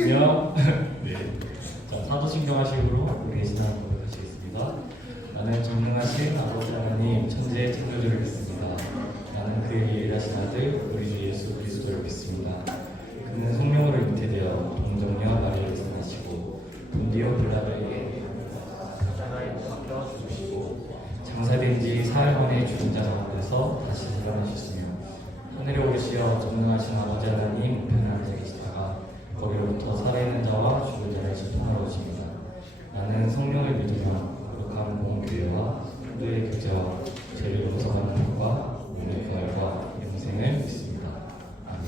안녕. 네. 자, 사도신경하식으로 우리 신앙을 하시겠습니다. 나는 전능하신 아버지 하나님 천지의 창조주를 믿습니다. 나는 그에게 일하신 아들 우리 주 예수 그리스도를 믿습니다. 그는 성령으로 잉태되어 동정녀 마리아에서 나시고 본디오 빌라도에게 십자가에 못 박혀 죽으시고 장사된 지 사흘 만에 죽은 자 가운데서 다시 살아나셨으며 하늘에 오르시어 전능하신 아버지 하나님 우편에 앉아 계시다가 거기로부터 살아있는 자와 죽은 자를 심판하러 오십니다. 나는 성령을 믿으며 거룩한 공교회와 성도의 교제와 죄를 용서받는 것과 몸의 부활과 영생을 믿습니다. 아멘.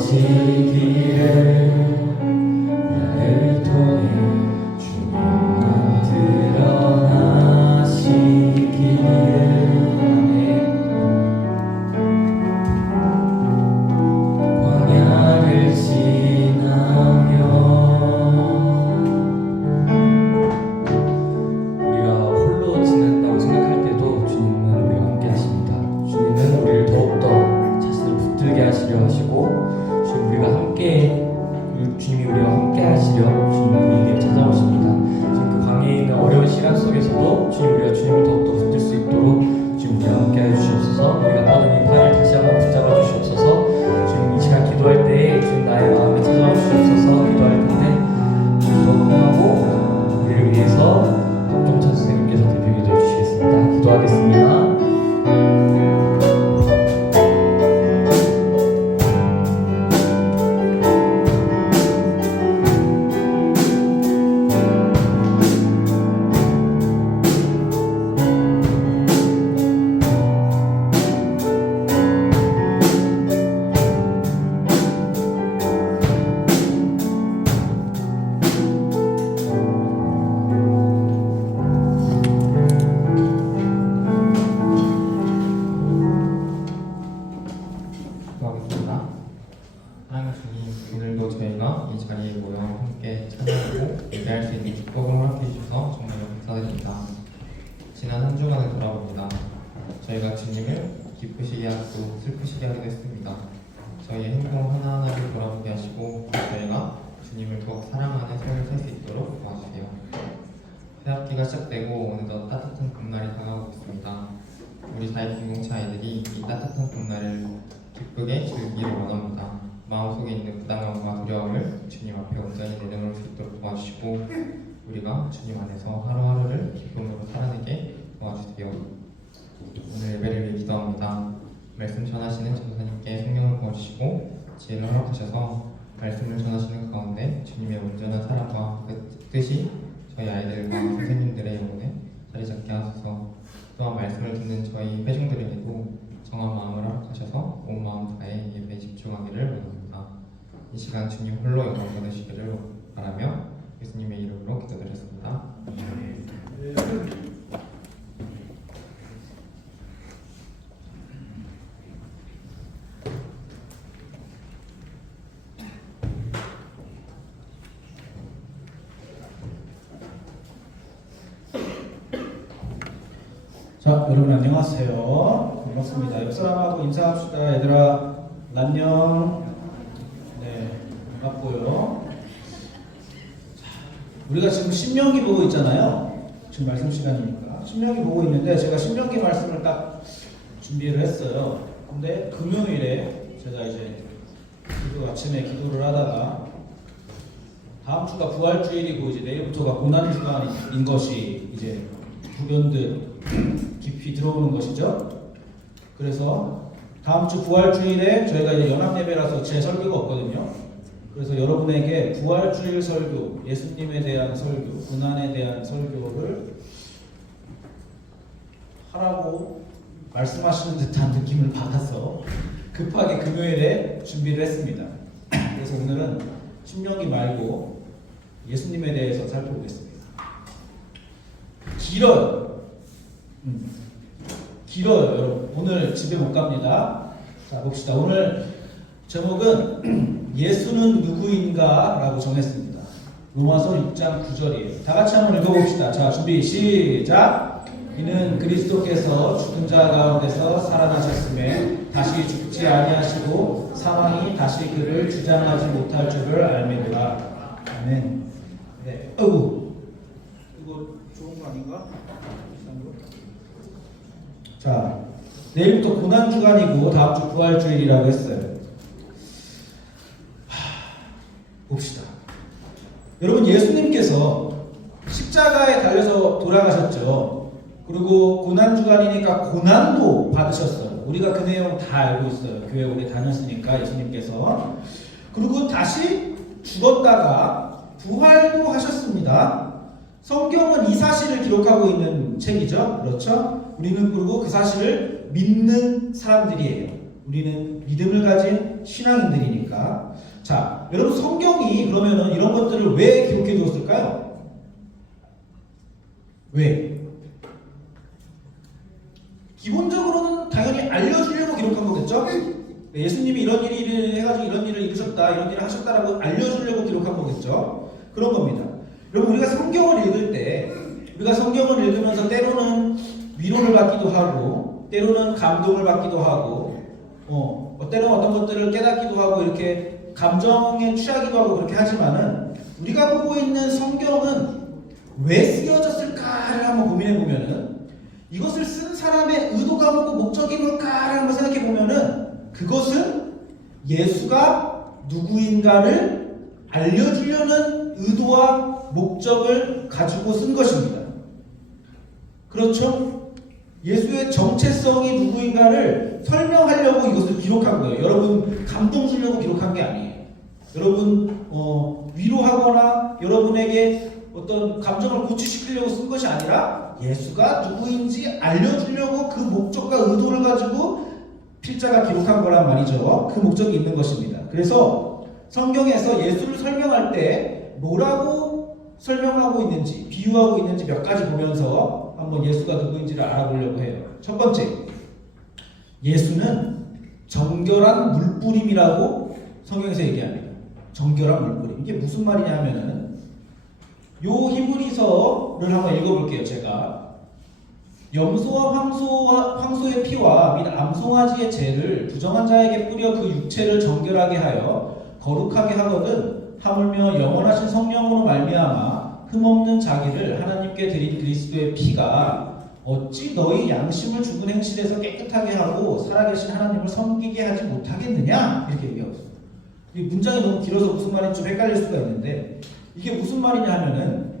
이루어지기를 나를 통해 주님만 드러나시기를. 광야를 지나며 우리가 홀로 지낸다고 생각할 때도 주님은 우리와 함께 하십니다. 주님은 우리를 더욱더 자신을 붙들게 하시려 하시고, 주님이 우리와 함께 하시려 주님 우리에게 찾아오십니다. 지금 그 광야에 있는 어려운 시간 속에서도 주님을 더욱더 붙들 수 있도록 주님 우리와 함께 해주시옵소서. 우리가 뻗은 이 팔을 다시 한번 붙잡아 주시옵소서. 주님 이 시간 기도할 때에 주님 나의 마음에 찾아와 주시옵소서. 기도할 텐데 더 흥하고 우리를 위해서 박종찬 선생님께서 대표기도 해주시겠습니다. 기도하겠습니다. 하나님 주님, 오늘도 저희가 이 자리에 모여 함께 찬양하고 예배할 수 있는 축복을 허락해 주셔서 정말 감사드립니다. 지난 한 주간을 돌아봅니다. 저희가 주님을 기쁘시게 하고 슬프시게 하기도 했습니다. 저희의 행동 하나하나를 돌아보게 하시고 저희가 주님을 더욱 사랑하는 삶을 살 수 있도록 도와주세요. 새학기가 시작되고 어느덧 따뜻한 봄날이 다가오고 있습니다. 우리 사회 공동체 아이들이 이 따뜻한 봄날을 기쁘게 즐기기를 원합니다. 마음속에 있는 부담감과 두려움을 주님 앞에 온전히 내려놓을 수 있도록 도와주시고 우리가 주님 안에서 하루하루를 기쁨으로 살아내게 도와주세요. 오늘 예배를 위해 기도합니다. 말씀 전하시는 전사님께 성령을 부어주시고 지혜를 허락하셔서 말씀을 전하시는 가운데 주님의 온전한 사랑과 그 뜻이 저희 아이들과 선생님들의 영혼에 자리 잡게 하소서. 또한 말씀을 듣는 저희 회중들에게도 정한 마음을 허락하셔서 온 마음 다해 예배에 집중하기를 원합니다. 이 시간 주님 홀로 영광 받으시기를 바라며 예수님의 이름으로 기도드렸습니다. 자, 여러분 안녕하세요. 반갑습니다. 옆 사람하고 인사합시다. 얘들아, 안녕. 네, 반갑고요. 자, 우리가 지금 신명기 보고 있잖아요. 지금 말씀 시간이니까 신명기 보고 있는데 제가 신명기 말씀을 딱 준비를 했어요. 근데 금요일에 제가 이제 아침에 기도를 하다가 다음 주가 부활주일이고 이제 내일부터가 고난주간인 것이 이제 부변들 깊이 들어오는 것이죠. 그래서 다음 주 부활주일에 저희가 이제 연합예배라서 제 설교가 없거든요. 그래서 여러분에게 부활주일 설교, 예수님에 대한 설교, 고난에 대한 설교를 하라고 말씀하시는 듯한 느낌을 받아서 급하게 금요일에 준비를 했습니다. 그래서 오늘은 신명기 말고 예수님에 대해서 살펴보겠습니다. 길어요, 여러분. 오늘 집에 못 갑니다. 자, 봅시다. 오늘 제목은 예수는 누구인가? 라고 정했습니다. 로마서 6장 9절이에요. 다 같이 한번 읽어봅시다. 자, 준비, 시작! 이는 그리스도께서 죽은 자 가운데서 살아나셨음에 다시 죽지 아니하시고 사망이 다시 그를 주장하지 못할 줄을 알미니라. 아멘. 네. 어우, 이거 좋은 거 아닌가? 자, 내일부터 고난주간이고 다음 주 부활주일이라고 했어요. 봅시다. 여러분, 예수님께서 십자가에 달려서 돌아가셨죠. 그리고 고난주간이니까 고난도 받으셨어요. 우리가 그 내용 다 알고 있어요. 교회 오래 다녔으니까 예수님께서. 그리고 다시 죽었다가 부활도 하셨습니다. 성경은 이 사실을 기록하고 있는 책이죠. 그렇죠? 우리는 그리고 그 사실을 믿는 사람들이에요. 우리는 믿음을 가진 신앙인들이니까. 자, 여러분 성경이 그러면은 이런 것들을 왜 기록해 두었을까요? 왜? 기본적으로는 당연히 알려주려고 기록한 거겠죠? 예수님이 이런 일을 해가지고 이런 일을 이루셨다, 이런 일을 하셨다라고 알려주려고 기록한 거겠죠? 그런 겁니다. 여러분 우리가 성경을 읽을 때 우리가 성경을 읽으면서 때로는 위로를 받기도 하고 때로는 감동을 받기도 하고 때로는 어떤 것들을 깨닫기도 하고 이렇게 감정에 취하기도 하고 그렇게 하지만은 우리가 보고 있는 성경은 왜 쓰여졌을까를 한번 고민해 보면은 이것을 쓴 사람의 의도가 뭐고 목적이 뭘까를 한번 생각해 보면은 그것은 예수가 누구인가를 알려주려는 의도와 목적을 가지고 쓴 것입니다. 그렇죠? 예수의 정체성이 누구인가를 설명하려고 이것을 기록한 거예요. 여러분 감동 주려고 기록한 게 아니에요. 여러분 위로하거나 여러분에게 어떤 감정을 고취시키려고 쓴 것이 아니라 예수가 누구인지 알려주려고 그 목적과 의도를 가지고 필자가 기록한 거란 말이죠. 그 목적이 있는 것입니다. 그래서 성경에서 예수를 설명할 때 뭐라고 설명하고 있는지 비유하고 있는지 몇 가지 보면서 한번 예수가 누구인지를 알아보려고 해요. 첫 번째, 예수는 정결한 물뿌림이라고 성경에서 얘기합니다. 정결한 물뿌림. 이게 무슨 말이냐 하면은 요 히브리서를 한번 읽어볼게요. 제가 염소와 황소의 피와 및 암송아지의 죄를 부정한 자에게 뿌려 그 육체를 정결하게 하여 거룩하게 하거든 하물며 영원하신 성령으로 말미암아 흠없는 자기를 하나님께 드린 그리스도의 피가 어찌 너희 양심을 죽은 행실에서 깨끗하게 하고 살아계신 하나님을 섬기게 하지 못하겠느냐 이렇게 얘기하고 있어요. 이 문장이 너무 길어서 무슨 말인지 좀 헷갈릴 수가 있는데 이게 무슨 말이냐 하면은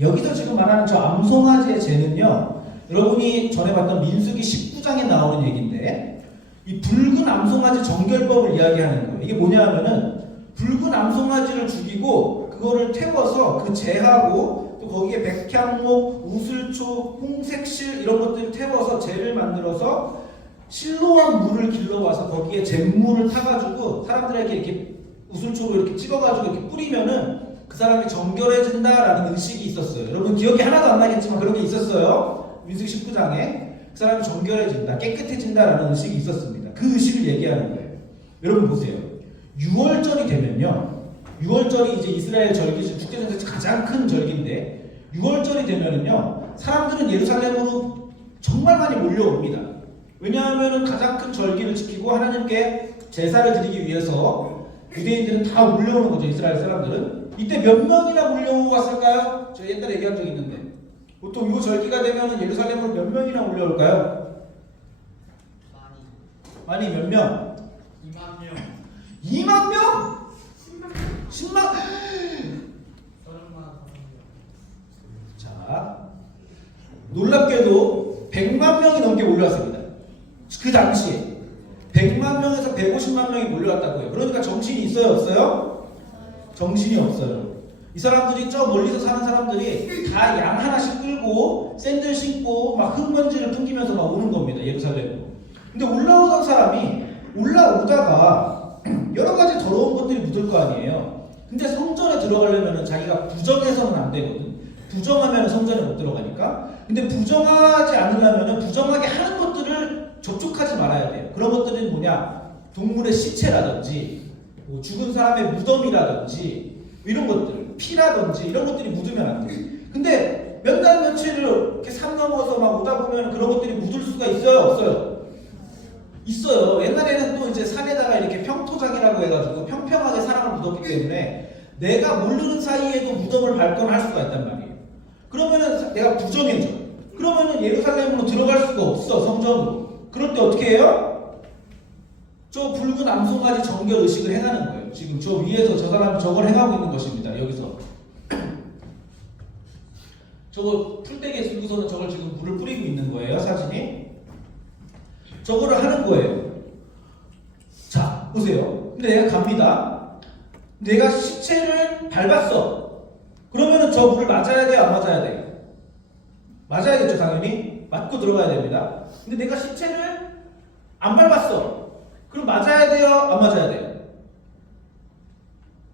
여기서 지금 말하는 저 암송아지의 죄는요 여러분이 전에 봤던 민수기 19장에 나오는 얘기인데 이 붉은 암송아지 정결법을 이야기하는 거예요. 이게 뭐냐 하면은 붉은 암송아지를 죽이고 그거를 태워서 그 재하고 또 거기에 백향목, 우슬초, 홍색실 이런 것들을 태워서 재를 만들어서 실로한 물을 길러와서 거기에 잿물을 타가지고 사람들에게 이렇게 우슬초로 이렇게 찍어가지고 이렇게 뿌리면은 그 사람이 정결해진다라는 의식이 있었어요. 여러분 기억이 하나도 안 나겠지만 그런 게 있었어요. 민수기 19장에 그 사람이 정결해진다, 깨끗해진다라는 의식이 있었습니다. 그 의식을 얘기하는 거예요. 여러분 보세요. 6월절이 되면요. 6월절이 이제 이스라엘 절기 중 국제전에서 가장 큰 절기인데 6월절이 되면은요. 사람들은 예루살렘으로 정말 많이 몰려옵니다. 왜냐하면은 가장 큰 절기를 지키고 하나님께 제사를 드리기 위해서 유대인들은 다 몰려오는 거죠. 이스라엘 사람들은. 이때 몇 명이나 몰려왔을까요? 제가 옛날에 얘기한 적이 있는데 보통 이 절기가 되면은 예루살렘으로 몇 명이나 몰려올까요? 많이 몇 명? 2만 명. 2만 명? 10만? 30만. 자, 놀랍게도 100만 명이 넘게 몰려왔습니다. 그 당시에 100만 명에서 150만 명이 몰려왔다고요. 그러니까 정신이 있어요, 없어요? 정신이 없어요. 이 사람들이 저 멀리서 사는 사람들이 다 양 하나씩 끌고 샌들 신고 막 흙먼지를 풍기면서 막 오는 겁니다. 예루살렘으로. 근데 올라오던 사람이 올라오다가 여러 가지 더러운 것들이 묻을 거 아니에요. 근데 성전에 들어가려면 자기가 부정해서는 안 되거든. 부정하면 성전에 못 들어가니까. 근데 부정하지 않으려면 부정하게 하는 것들을 접촉하지 말아야 돼요. 그런 것들은 뭐냐? 동물의 시체라든지 뭐 죽은 사람의 무덤이라든지 이런 것들, 피라든지 이런 것들이 묻으면 안 돼요. 근데 몇 달 며칠을 이렇게 산 넘어서 막 오다 보면 그런 것들이 묻을 수가 있어요, 없어요? 있어요. 옛날에는 또 이제 산에다가 이렇게 평토장이라고 해가지고 평평하게 사람을 묻었기 때문에 내가 모르는 사이에도 무덤을 밟거나 할 수가 있단 말이에요. 그러면은 내가 부정해져. 그러면은 예루살렘으로 들어갈 수가 없어, 성전으로. 그럴 때 어떻게 해요? 저 붉은 암송아지 정결 의식을 행하는 거예요. 지금 저 위에서 저 사람이 저걸 행하고 있는 것입니다. 여기서 저거 풀떼기에 들고서는 저걸 지금 물을 뿌리고 있는 거예요. 사진이 저거를 하는 거예요. 자 보세요. 근데 내가 갑니다. 내가 시체를 밟았어. 그러면은 저 물을 맞아야 돼요, 안 맞아야 돼요? 맞아야겠죠, 당연히. 맞고 들어가야 됩니다. 근데 내가 시체를 안 밟았어. 그럼 맞아야 돼요? 안 맞아야 돼요?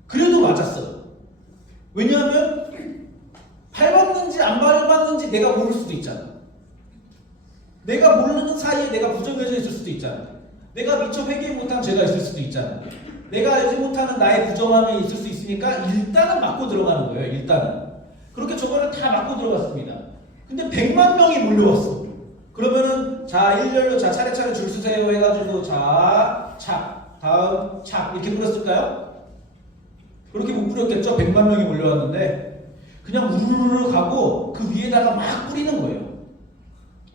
그래도 맞았어요. 왜냐하면 밟았는지 안 밟았는지 내가 모를 수도 있잖아. 내가 모르는 사이에 내가 부정해져 있을 수도 있잖아. 내가 미처 회개 못한 죄가 있을 수도 있잖아. 내가 알지 못하는 나의 부정함이 있을 수 있으니까 일단은 맞고 들어가는 거예요. 일단은. 그렇게 저거를 다 맞고 들어갔습니다. 근데 100만 명이 몰려왔어. 그러면은 자 일렬로 자 차례차례 줄 서세요 해가지고 자 착 다음 착 이렇게 뿌렸을까요? 그렇게 못 뿌렸겠죠. 100만 명이 몰려왔는데 그냥 우르르르 가고 그 위에다가 막 뿌리는 거예요.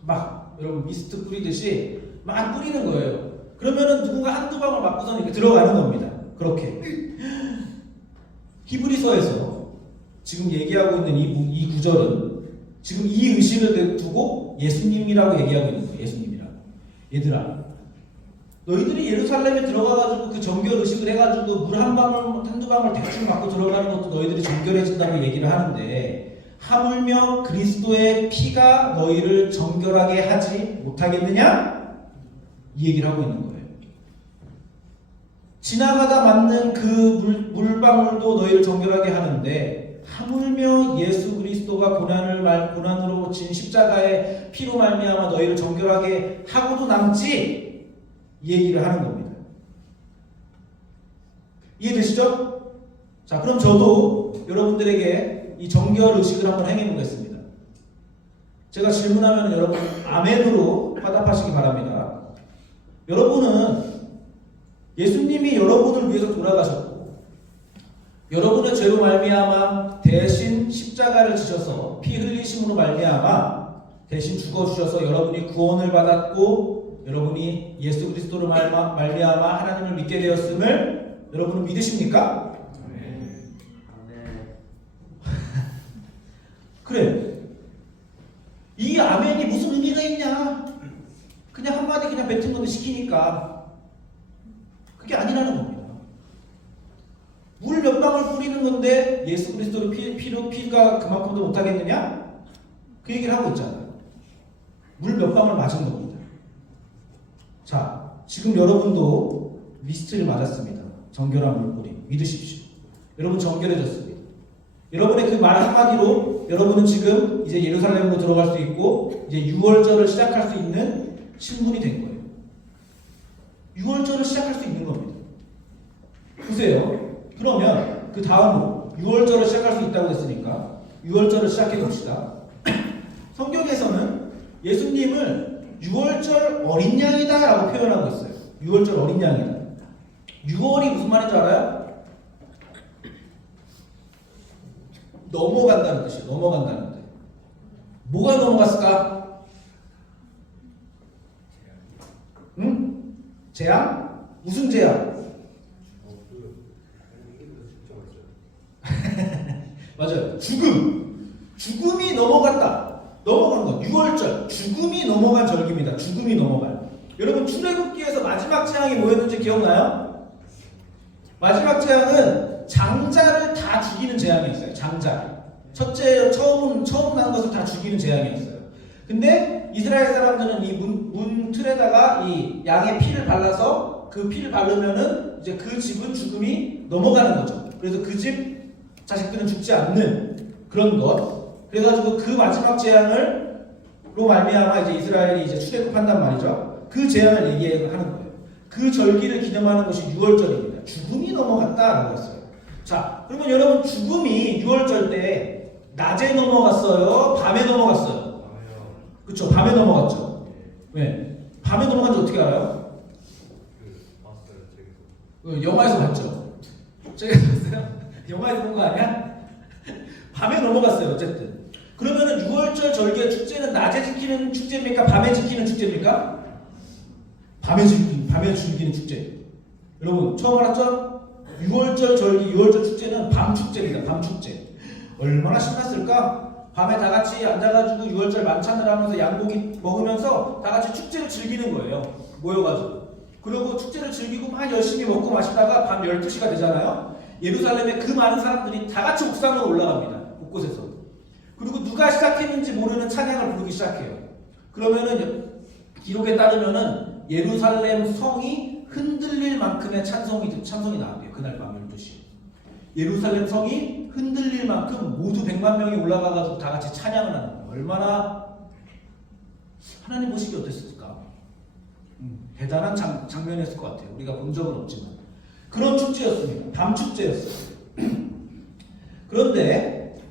막 여러분 미스트 뿌리듯이 막 뿌리는 거예요. 그러면은 누군가 한두 방울 맞고서는 이렇게 들어가는 겁니다. 그렇게 히브리서에서 지금 얘기하고 있는 이 구절은 지금 이 의식을 두고 예수님이라고 얘기하고 있는 거예요. 예수님이라고. 얘들아, 너희들이 예루살렘에 들어가가지고 그 정결 의식을 해가지고 물 한 방울, 한두 방울 대충 맞고 들어가는 것도 너희들이 정결해진다고 얘기를 하는데 하물며 그리스도의 피가 너희를 정결하게 하지 못하겠느냐? 이 얘기를 하고 있는 거예요. 지나가다 맞는 그 물방울도 너희를 정결하게 하는데 하물며 예수 그리스도가 고난으로 진 십자가의 피로 말미암아 너희를 정결하게 하고도 남지 이 얘기를 하는 겁니다. 이해되시죠? 자, 그럼 저도 여러분들에게 이 정결 의식을 한번 행해 보겠습니다. 제가 질문하면 여러분 아멘으로 화답하시기 바랍니다. 여러분은 예수님이 여러분을 위해서 돌아가셨고 여러분의 죄로 말미암아 대신 십자가를 지셔서 피 흘리심으로 말미암아 대신 죽어주셔서 여러분이 구원을 받았고 여러분이 예수 그리스도로 말미암아 하나님을 믿게 되었음을 여러분은 믿으십니까? 그래. 이 아멘이 무슨 의미가 있냐? 그냥 한마디 그냥 뱉은 건데 시키니까 그게 아니라는 겁니다. 물 몇 방울 뿌리는 건데 예수 그리스도로 피가 그만큼도 못하겠느냐? 그 얘기를 하고 있잖아요. 물 몇 방울 맞은 겁니다. 자, 지금 여러분도 미스트를 맞았습니다. 정결한 물뿌리. 믿으십시오. 여러분 정결해졌습니다. 여러분의 그 말 한마디로 여러분은 지금 이제 예루살렘으로 들어갈 수 있고 이제 6월절을 시작할 수 있는 신분이 된 거예요. 6월절을 시작할 수 있는 겁니다. 보세요. 그러면 그 다음으로 6월절을 시작할 수 있다고 했으니까 6월절을 시작해 봅시다. 성경에서는 예수님을 6월절 어린 양이다 라고 표현하고 있어요. 6월절 어린 양이다. 6월이 무슨 말인지 알아요? 넘어간다는 뜻이에요. 넘어간다는 뜻. 뭐가 넘어갔을까? 응? 재앙? 무슨 재앙? 맞아요. 죽음이 넘어갔다. 넘어간 것. 6월절. 죽음이 넘어간 절기입니다. 죽음이 넘어간. 여러분 출애굽기에서 마지막 재앙이 뭐였는지 기억나요? 마지막 재앙은 장자를 다 죽이는 재앙이었어요. 장자. 첫째 처음 난 것을 다 죽이는 재앙이었어요. 근데 이스라엘 사람들은 이 문 틀에다가 이 양의 피를 발라서 그 피를 바르면은 이제 그 집은 죽음이 넘어가는 거죠. 그래서 그 집 자식들은 죽지 않는 그런 것. 그래가지고 그 마지막 재앙으로 말미암아 이제 이스라엘이 이제 출애굽한단 말이죠. 그 재앙을 얘기하는 거예요. 그 절기를 기념하는 것이 6월절입니다. 죽음이 넘어갔다라고 했어요. 자, 그러면 여러분 죽음이 6월절 때 낮에 넘어갔어요? 밤에 넘어갔어요? 그쵸, 밤에 넘어갔죠. 왜? 밤에 넘어간지 어떻게 알아요? 영화에서 봤죠. 책에서 봤어요? 영화에서 본 거 아니야? 밤에 넘어갔어요. 어쨌든. 그러면은 6월절 절기의 축제는 낮에 지키는 축제입니까? 밤에 지키는 축제입니까? 밤에 즐기는 축제. 여러분 처음 알았죠? 6월절 절기, 6월절 축제는 밤 축제입니다. 밤 축제. 얼마나 신났을까? 밤에 다 같이 앉아가지고 6월절 만찬을 하면서 양고기 먹으면서 다 같이 축제를 즐기는 거예요. 모여가지고. 그리고 축제를 즐기고 막 열심히 먹고 마시다가 밤 12시가 되잖아요. 예루살렘에 그 많은 사람들이 다 같이 옥상으로 올라갑니다. 곳곳에서. 그리고 누가 시작했는지 모르는 찬양을 부르기 시작해요. 그러면은 기록에 따르면은 예루살렘 성이 흔들릴 만큼의 찬송이 나왔대요. 그날 밤 12시. 예루살렘 성이 흔들릴 만큼 모두 100만 명이 올라가가지고 다 같이 찬양을 하는 거예요. 얼마나 하나님 보시기 어땠을까? 대단한 장면이었을 것 같아요. 우리가 본 적은 없지만 그런 축제였습니다. 밤 축제였어요. 그런데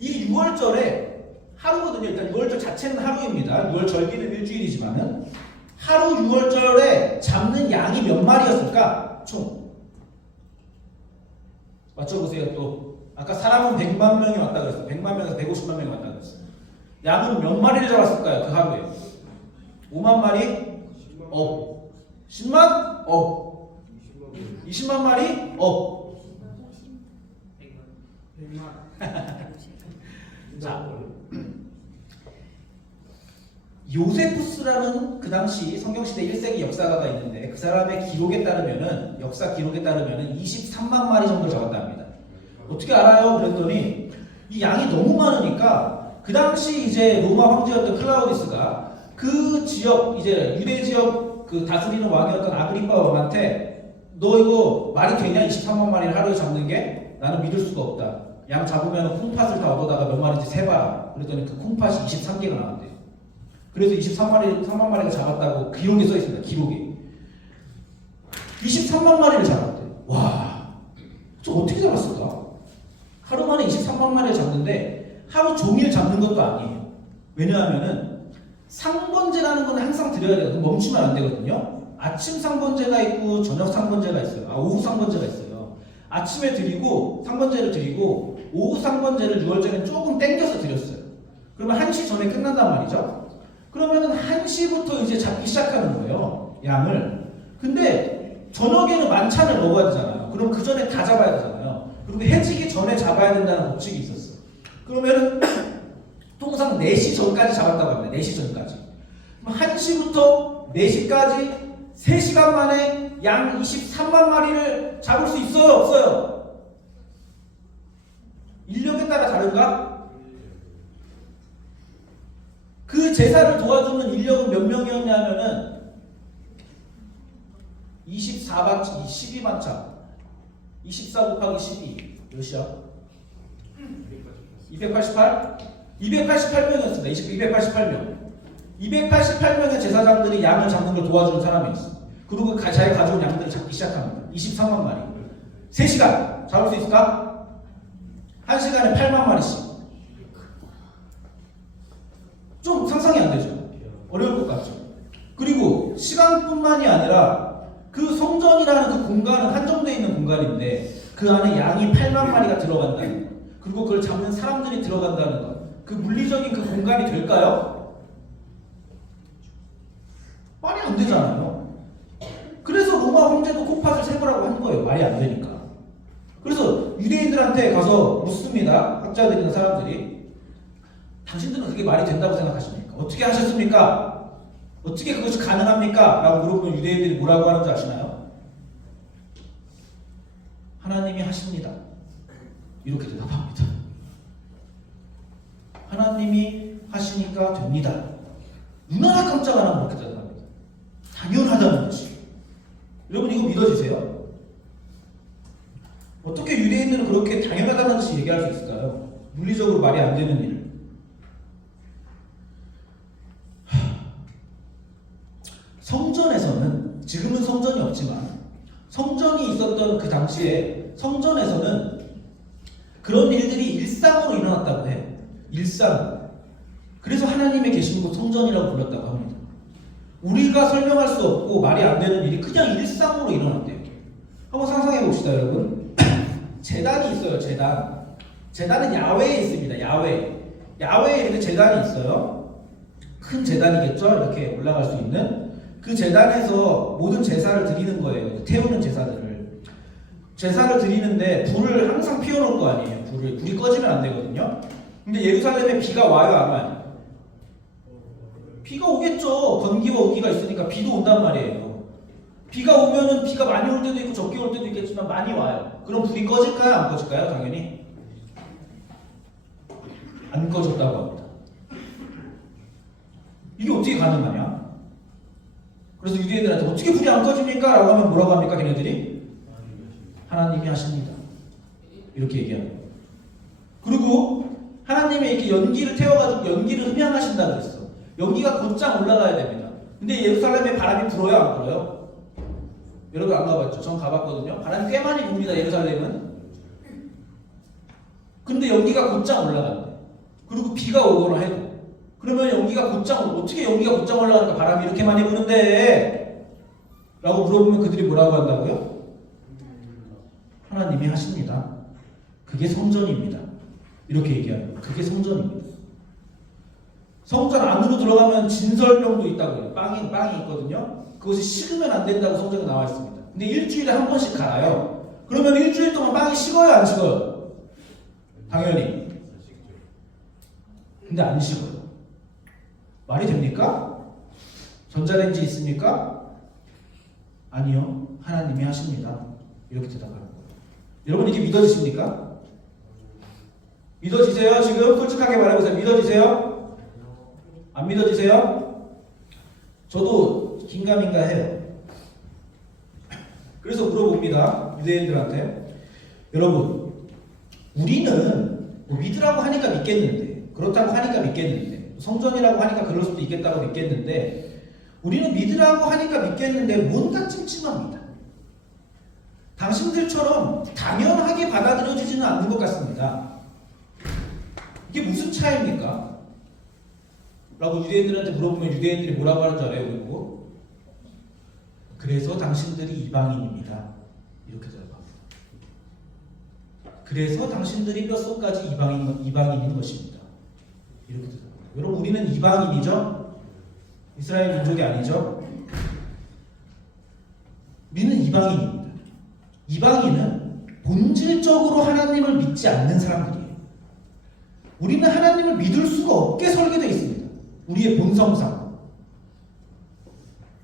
이 6월절에 하루거든요. 일단 6월절 자체는 하루입니다. 6월 절기는 일주일이지만은 하루 6월절에 잡는 양이 몇 마리였을까? 총 맞춰보세요. 또 아까 사람은 100만 명이 왔다 그랬어요. 100만 명에서 150만 명이 왔다 그랬어요. 양은 몇 마리를 잡았을까요? 그 하루에 5만 마리? 10만? 20만 마리? 100만. 자, 요세푸스라는 그 당시 성경시대 1세기 역사가가 있는데 그 사람의 기록에 따르면은 역사 기록에 따르면은 23만 마리 정도 잡았다 합니다. 어떻게 알아요? 그랬더니 이 양이 너무 많으니까 그 당시 이제 로마 황제였던 클라우디스가 그 지역 이제 유대 지역 그 다스리는 왕이었던 아그리파 왕한테 너 이거 말이 되냐? 23만 마리를 하루에 잡는 게 나는 믿을 수가 없다. 양 잡으면 콩팥을 다 얻어다가 몇 마리인지 세봐라. 그랬더니 그 콩팥이 23개가 나왔대요. 그래서 3만 마리가 잡았다고 기록에 써 있습니다. 기록에 23만 마리를 잡았대요. 와, 저 어떻게 잡았을까? 하루 만에 23만 마리를 잡는데 하루 종일 잡는 것도 아니에요. 왜냐하면은 상번제라는 건 항상 드려야 돼요. 멈추면 안 되거든요. 아침 상번제가 있고 저녁 상번제가 있어요. 오후 상번제가 있어요. 아침에 드리고 상번제를 드리고 오후 상번제를 6월절에 조금 땡겨서 드렸어요. 그러면 1시 전에 끝난단 말이죠. 그러면은 1시부터 이제 잡기 시작하는 거예요. 양을. 근데 저녁에는 만찬을 먹어야 되잖아요. 그럼 그 전에 다 잡아야 되잖아요. 그리고 해지기 전에 잡아야 된다는 법칙이 있었어요. 그러면은 통상 4시 전까지 잡았다고 합니다. 4시 전까지. 그럼 1시부터 4시까지 3시간 만에 양 23만 마리를 잡을 수 있어요? 없어요? 인력에 따라 다른가? 그 제사를 도와주는 인력은 몇 명이었냐면은 24반차, 12반차 24 곱하기 12 몇이야? 288? 288명이었습니다. 288명 288명의 제사장들이 양을 잡는 걸 도와주는 사람이 있어. 그리고 자기 가져온 양들을 잡기 시작합니다. 23만 마리 3시간 잡을 수 있을까? 1시간에 8만 마리씩. 좀 상상이 안 되죠? 어려울 것 같죠? 그리고 시간뿐만이 아니라 그 성전이라는 그 공간은 한정되어 있는 공간인데 그 안에 양이 8만 마리가 들어간다는 것, 그리고 그걸 잡는 사람들이 들어간다는 것, 그 물리적인 그 공간이 될까요? 말이 안 되잖아요. 그래서 로마 황제도 콩팥을 세보라고 한 거예요. 말이 안 되니까. 그래서 유대인들한테 가서 묻습니다. 학자들이나 사람들이. 당신들은 그게 말이 된다고 생각하십니까? 어떻게 하셨습니까? 어떻게 그것이 가능합니까? 라고 물어보면 유대인들이 뭐라고 하는지 아시나요? 하나님이 하십니다. 이렇게 대답합니다. 하나님이 하시니까 됩니다. 눈 하나 깜짝 안 하면 그렇게 대답합니다. 당연하다는 것이. 여러분 이거 믿어지세요? 어떻게 유대인들은 그렇게 당연하다는 듯이 얘기할 수 있을까요? 물리적으로 말이 안 되는 일. 성전에서는, 지금은 성전이 없지만 성전이 있었던 그 당시에 성전에서는 그런 일들이 일상으로 일어났다고 해요. 일상. 그래서 하나님의 계신 곳 성전이라고 불렀다고 합니다. 우리가 설명할 수 없고 말이 안 되는 일이 그냥 일상으로 일어났대요. 한번 상상해 봅시다, 여러분. 제단이 있어요, 제단. 제단은 야외에 있습니다, 야외. 야외에 이렇게 제단이 있어요. 큰 제단이겠죠? 이렇게 올라갈 수 있는. 그 제단에서 모든 제사를 드리는 거예요. 태우는 제사들을. 제사를 드리는데 불을 항상 피워놓을 거 아니에요. 불이 꺼지면 안 되거든요. 근데 예루살렘에 비가 와요, 안 와요? 비가 오겠죠. 건기와 우기가 있으니까 비도 온단 말이에요. 비가 오면은 비가 많이 올 때도 있고 적게 올 때도 있겠지만 많이 와요. 그럼 불이 꺼질까요? 안 꺼질까요? 당연히 안 꺼졌다고 합니다. 이게 어떻게 가능하냐? 그래서 유대인들한테 어떻게 불이 안 꺼집니까? 라고 하면 뭐라고 합니까? 걔네들이? 하나님이 하십니다. 이렇게 얘기합니다. 그리고 하나님이 이렇게 연기를 태워가지고 연기를 흠양하신다 그랬어. 연기가 곧장 올라가야 됩니다. 근데 예루살렘에 바람이 불어요? 안 불어요? 여러분 안 가봤죠? 전 가봤거든요. 바람이 꽤 많이 붑니다. 예루살렘은. 근데 연기가 곧장 올라간대. 그리고 비가 오거나 해도. 그러면 연기가 곧장, 어떻게 연기가 곧장 올라가니까 바람이 이렇게 많이 부는데? 라고 물어보면 그들이 뭐라고 한다고요? 하나님이 하십니다. 그게 성전입니다. 이렇게 얘기합니다. 그게 성전입니다. 성전 안으로 들어가면 진설병도 있다고요. 빵이 있거든요. 그것이 식으면 안 된다고 성경에 나와 있습니다. 근데 일주일에 한 번씩 갈아요. 그러면 일주일 동안 빵이 식어요, 안 식어요? 당연히. 근데 안 식어요. 말이 됩니까? 전자레인지 있습니까? 아니요. 하나님이 하십니다. 이렇게 대답하는 거예요. 여러분 이게 믿어지십니까? 믿어지세요? 지금 솔직하게 말해보세요. 믿어지세요? 안 믿어지세요? 저도 긴가민가 해요. 그래서 물어봅니다. 유대인들한테. 여러분, 우리는 뭐 믿으라고 하니까 믿겠는데, 그렇다고 하니까 믿겠는데, 성전이라고 하니까 그럴 수도 있겠다고 믿겠는데, 우리는 믿으라고 하니까 믿겠는데 뭔가 찜찜합니다. 당신들처럼 당연하게 받아들여지지는 않는 것 같습니다. 이게 무슨 차이입니까? 라고 유대인들한테 물어보면 유대인들이 뭐라고 하는 줄 알아요? 그리고 그래서 당신들이 이방인입니다. 이렇게 대답합니다. 그래서 당신들이 뼛속까지 이방인인 것입니다. 이렇게 대답합니다. 여러분 우리는 이방인이죠? 이스라엘 민족이 아니죠? 우리는 이방인입니다. 이방인은 본질적으로 하나님을 믿지 않는 사람들이에요. 우리는 하나님을 믿을 수가 없게 설계되어 있습니다. 우리의 본성상.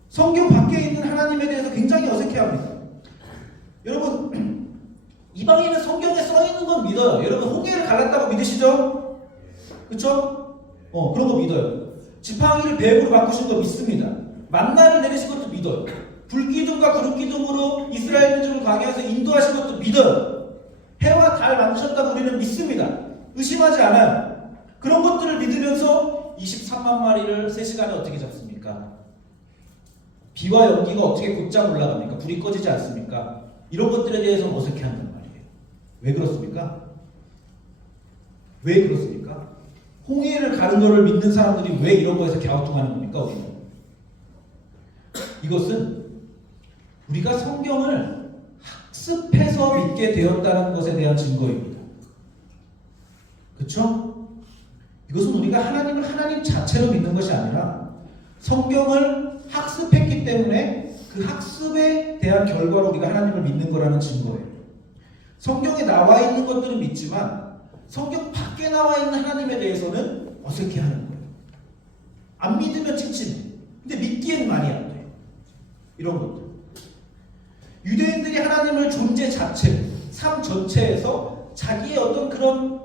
성경 밖에 있는 하나님에 대해서 굉장히 어색해합니다. 여러분 이방인은 성경에 써있는 건 믿어요. 여러분 홍해를 갈랐다고 믿으시죠? 그쵸? 그런 거 믿어요. 지팡이를 뱀으로 바꾸신 거 믿습니다. 만나를 내리신 것도 믿어요. 불기둥과 구름기둥으로 이스라엘 민족을 광야에서 인도하신 것도 믿어요. 해와 달 만드셨다고 우리는 믿습니다. 의심하지 않아요. 그런 것들을 믿으면서 23만 마리를 3시간에 어떻게 잡습니까? 비와 연기가 어떻게 곧장 올라갑니까? 불이 꺼지지 않습니까? 이런 것들에 대해서 어색해한단 말이에요. 왜 그렇습니까? 왜 그렇습니까? 홍해를 가는 것을 믿는 사람들이 왜 이런 거에서 갸우뚱하는 겁니까? 우리는? 이것은 우리가 성경을 학습해서 믿게 되었다는 것에 대한 증거입니다. 그렇죠? 이것은 우리가 하나님을 하나님 자체로 믿는 것이 아니라 성경을 학습했기 때문에 그 학습에 대한 결과로 우리가 하나님을 믿는 거라는 증거예요. 성경에 나와 있는 것들은 믿지만 성경 밖에 나와 있는 하나님에 대해서는 어색해하는 거예요. 안 믿으면 찝찝해. 근데 믿기에는 말이 안 돼요. 이런 것들. 유대인들이 하나님을 존재 자체, 삶 전체에서 자기의 어떤 그런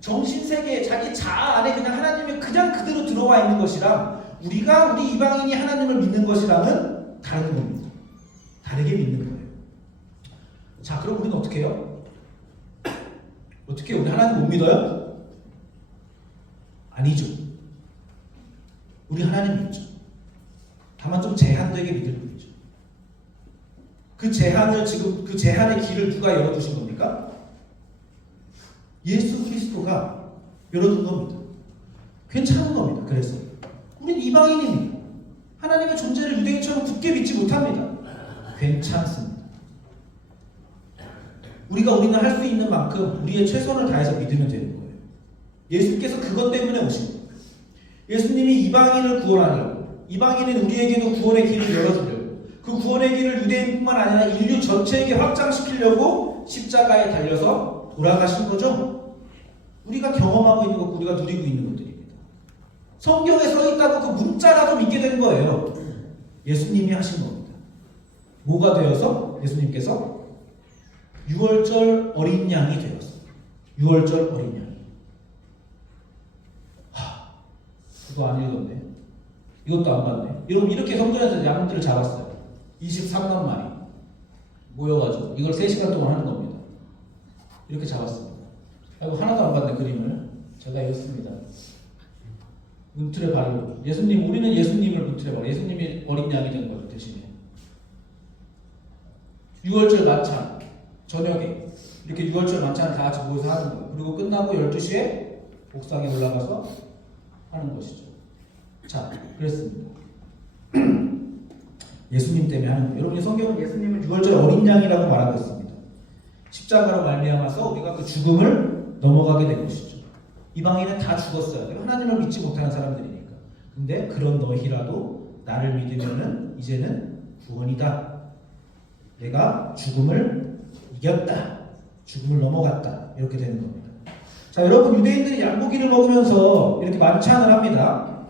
정신세계, 자기 자아 안에 그냥 하나님이 그냥 그대로 들어와 있는 것이랑 우리 이방인이 하나님을 믿는 것이랑은 다른 겁니다. 다르게 믿는 거예요. 자, 그럼 우리는 어떻게 해요? 어떻게 해요? 우리 하나님 못 믿어요? 아니죠. 우리 하나님 믿죠. 다만 좀 제한되게 믿을 뿐이죠. 그 제한의 길을 누가 열어두신 겁니까? 예수 그리스도가 열어둔 겁니다. 괜찮은 겁니다. 그래서 우린 이방인입니다. 하나님의 존재를 유대인처럼 굳게 믿지 못합니다. 괜찮습니다. 우리는 할 수 있는 만큼 우리의 최선을 다해서 믿으면 되는 거예요. 예수께서 그것 때문에 오신 거예요. 예수님이 이방인을 구원하려고, 이방인은 우리에게도 구원의 길을 열어주려고, 그 구원의 길을 유대인뿐만 아니라 인류 전체에게 확장시키려고 십자가에 달려서 돌아가신 거죠. 우리가 경험하고 있는 것, 우리가 누리고 있는 것들입니다. 성경에 써 있다고 그 문자라도 믿게 되는 거예요. 예수님이 하신 겁니다. 뭐가 되어서? 예수님께서 6월절 어린 양이 되었어요. 6월절 어린 양이. 그거 안 읽었네. 이것도 안 받네. 여러분 이렇게 성전에서 양들을 잡았어요. 23만 마리 모여가지고 이걸 3시간 동안 하는 겁니다. 이렇게 잡았습니다. 아이고 하나도 안 받네 그림을. 제가 이렇습니다. 문틀에 바르고 예수님 우리는 예수님을 문틀에 바르고 예수님이 어린 양이 된 거죠 대신에. 6월절 만찬 저녁에 이렇게 6월절 만찬을 다 같이 모여서 하는 거예요. 그리고 끝나고 12시에 옥상에 올라가서 하는 것이죠. 자, 그랬습니다. 예수님 때문에 하는 거예요. 여러분이 성경은 예수님을 6월절 어린 양이라고 말하고 있습니다. 십자가로 말미암아서 우리가 그 죽음을 넘어가게 된 것이죠. 이방인은 다 죽었어요. 하나님을 믿지 못하는 사람들이니까. 근데 그런 너희라도 나를 믿으면은 이제는 구원이다. 내가 죽음을 이겼다. 죽음을 넘어갔다. 이렇게 되는 겁니다. 자, 여러분 유대인들이 양고기를 먹으면서 이렇게 만찬을 합니다.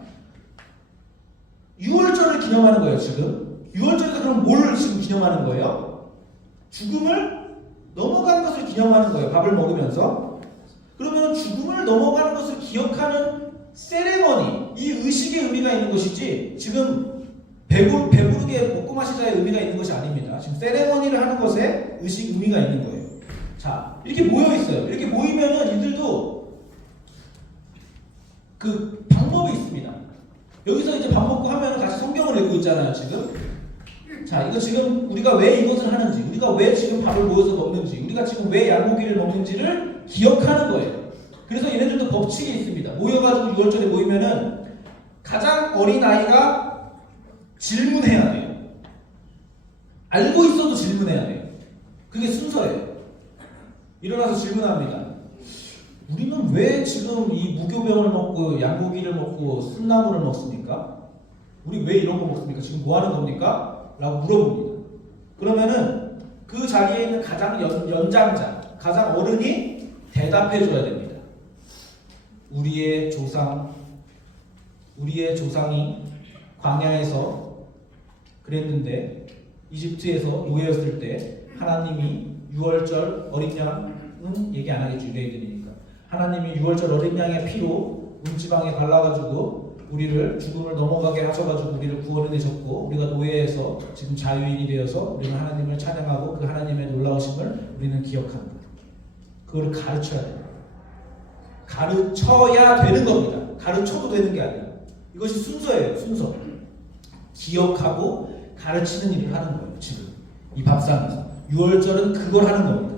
6월절을 기념하는 거예요, 지금. 6월절에서 그럼 뭘 지금 기념하는 거예요? 죽음을 넘어간 것을 기념하는 거예요. 밥을 먹으면서. 그러면 죽음을 넘어가는 것을 기억하는 세레머니, 이 의식의 의미가 있는 것이지 지금 배부르게 먹고 마시자의 의미가 있는 것이 아닙니다. 지금 세레머니를 하는 것에 의미가 있는 거예요. 자, 이렇게 모여 있어요. 이렇게 모이면은 이들도 그 방법이 있습니다. 여기서 이제 밥 먹고 하면은 다시 성경을 읽고 있잖아요, 지금. 자, 이거 지금 우리가 왜 이것을 하는지, 우리가 왜 지금 밥을 모여서 먹는지, 우리가 지금 왜 양고기를 먹는지를 기억하는 거예요. 그래서 얘네들도 법칙이 있습니다. 모여가지고 6월절에 모이면은 가장 어린 아이가 질문해야 돼요. 알고 있어도 질문해야 돼요. 그게 순서예요. 일어나서 질문합니다. 우리는 왜 지금 이 무교병을 먹고 양고기를 먹고 순나물을 먹습니까? 우리 왜 이런 거 먹습니까? 지금 뭐 하는 겁니까? 라고 물어봅니다. 그러면은 그 자리에 있는 가장 연장자, 가장 어른이 대답해 줘야 됩니다. 우리의 조상이 광야에서 그랬는데 이집트에서 노예였을 때 하나님이 6월절 어린 양은 얘기 안 하겠죠, 유대인들이니까. 하나님이 6월절 어린 양의 피로 문지방에 발라가지고 우리를 죽음을 넘어가게 하셔가지고 우리를 구원해내셨고, 우리가 노예에서 지금 자유인이 되어서 우리는 하나님을 찬양하고 그 하나님의 놀라우심을 우리는 기억합니다. 그걸 가르쳐야 돼요. 가르쳐야 되는 겁니다. 가르쳐도 되는 게 아니라. 이것이 순서예요. 순서. 기억하고 가르치는 일을 하는 거예요. 지금 이 밥상에서 6월절은 그걸 하는 겁니다.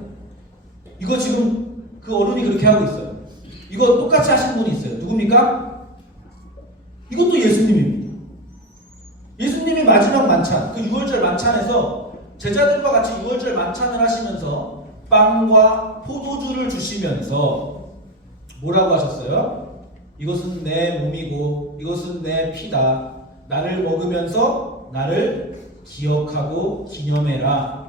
이거 지금 그 어른이 그렇게 하고 있어요. 이거 똑같이 하시는 분이 있어요. 누굽니까? 이것도 예수님입니다. 예수님이 마지막 만찬, 그 6월절 만찬에서 제자들과 같이 6월절 만찬을 하시면서 빵과 포도주를 주시면서 뭐라고 하셨어요? 이것은 내 몸이고 이것은 내 피다. 나를 먹으면서 나를 기억하고 기념해라.